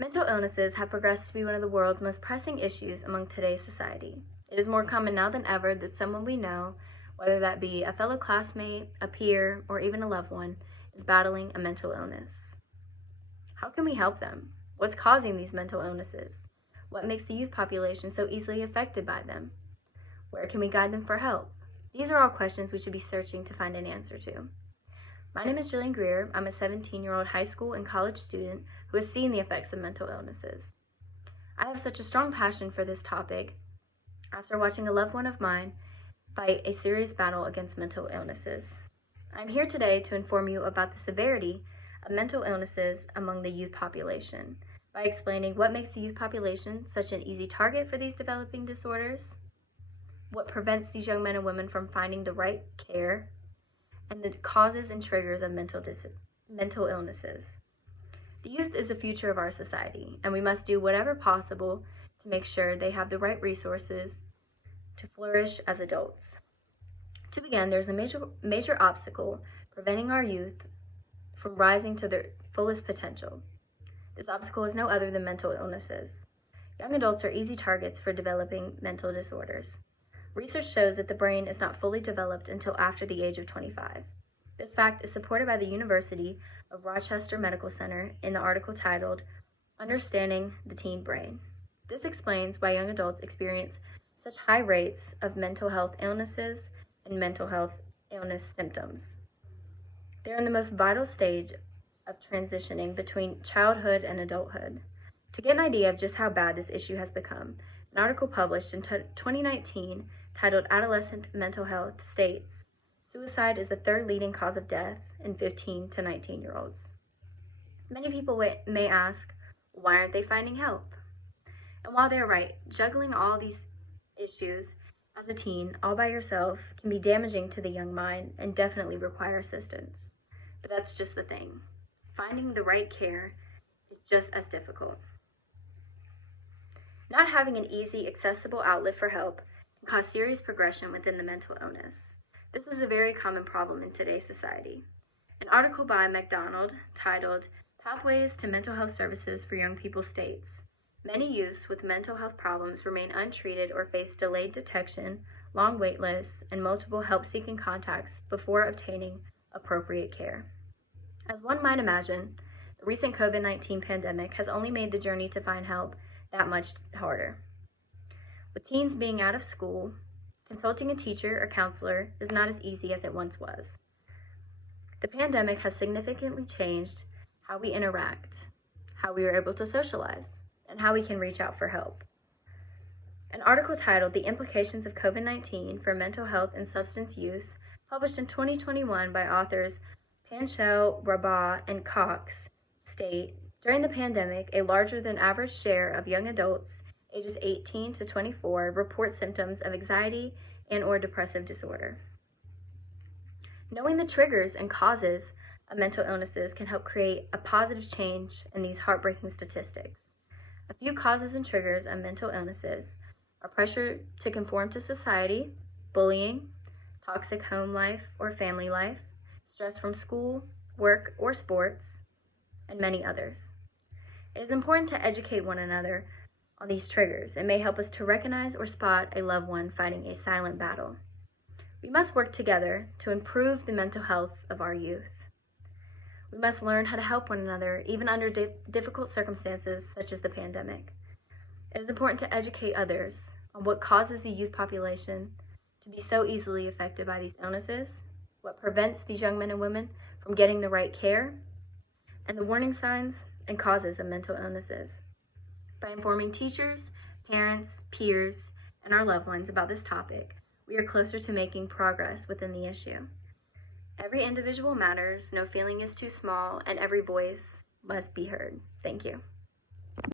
Mental illnesses have progressed to be one of the world's most pressing issues among today's society. It is more common now than ever that someone we know, whether that be a fellow classmate, a peer, or even a loved one, is battling a mental illness. How can we help them? What's causing these mental illnesses? What makes the youth population so easily affected by them? Where can we guide them for help? These are all questions we should be searching to find an answer to. My name is Jillian Greer. I'm a 17-year-old high school and college student who has seen the effects of mental illnesses. I have such a strong passion for this topic after watching a loved one of mine fight a serious battle against mental illnesses. I'm here today to inform you about the severity of mental illnesses among the youth population by explaining what makes the youth population such an easy target for these developing disorders, what prevents these young men and women from finding the right care, and the causes and triggers of mental illnesses. The youth is the future of our society, and we must do whatever possible to make sure they have the right resources to flourish as adults. To begin, there's a major obstacle preventing our youth from rising to their fullest potential. This obstacle is no other than mental illnesses. Young adults are easy targets for developing mental disorders. Research shows that the brain is not fully developed until after the age of 25. This fact is supported by the University of Rochester Medical Center in the article titled, "Understanding the Teen Brain." This explains why young adults experience such high rates of mental health illnesses and mental health illness symptoms. They're in the most vital stage of transitioning between childhood and adulthood. To get an idea of just how bad this issue has become, an article published in 2019 titled "Adolescent Mental Health" states, suicide is the third leading cause of death in 15 to 19-year-olds. Many people may ask, why aren't they finding help? And while they're right, juggling all these issues as a teen all by yourself can be damaging to the young mind and definitely require assistance. But that's just the thing. Finding the right care is just as difficult. Not having an easy, accessible outlet for help can cause serious progression within the mental illness. This is a very common problem in today's society. An article by McDonald titled "Pathways to Mental Health Services for Young People" states, many youths with mental health problems remain untreated or face delayed detection, long wait lists, and multiple help-seeking contacts before obtaining appropriate care. As one might imagine, the recent COVID-19 pandemic has only made the journey to find help that much harder. With teens being out of school, consulting a teacher or counselor is not as easy as it once was. The pandemic has significantly changed how we interact, how we are able to socialize, and how we can reach out for help. An article titled "The Implications of COVID-19 for Mental Health and Substance Use," published in 2021 by authors Panchel, Rabat, and Cox, state, during the pandemic, a larger than average share of young adults ages 18 to 24 report symptoms of anxiety and/or depressive disorder. Knowing the triggers and causes of mental illnesses can help create a positive change in these heartbreaking statistics. A few causes and triggers of mental illnesses are pressure to conform to society, bullying, toxic home life or family life, stress from school, work, or sports, and many others. It is important to educate one another on these triggers. It may help us to recognize or spot a loved one fighting a silent battle. We must work together to improve the mental health of our youth. We must learn how to help one another, even under difficult circumstances such as the pandemic. It is important to educate others on what causes the youth population to be so easily affected by these illnesses, what prevents these young men and women from getting the right care, and the warning signs and causes of mental illnesses. By informing teachers, parents, peers, and our loved ones about this topic, we are closer to making progress within the issue. Every individual matters, no feeling is too small, and every voice must be heard. Thank you.